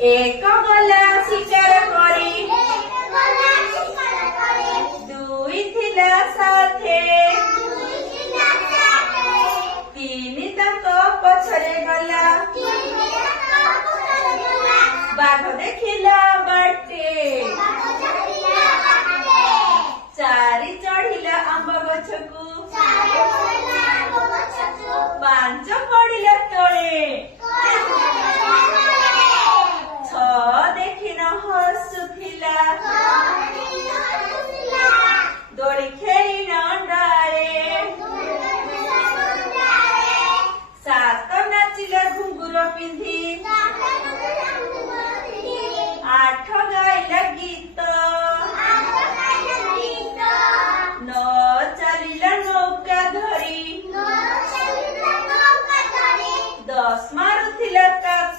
एक गला शिकार करी दुई थिला साथे तीन ताको पछरे गला बाघ देखिला बाटे चारि चढ़िला आंब गछकू पांच पड़िला तले छ देखिन हसुथिला दोड़ी खेली डाले सात नाचिला घुंगुर पिंधी आठ गाइला गीत नौ चलिला नौका धरी 10 मारुथिला काच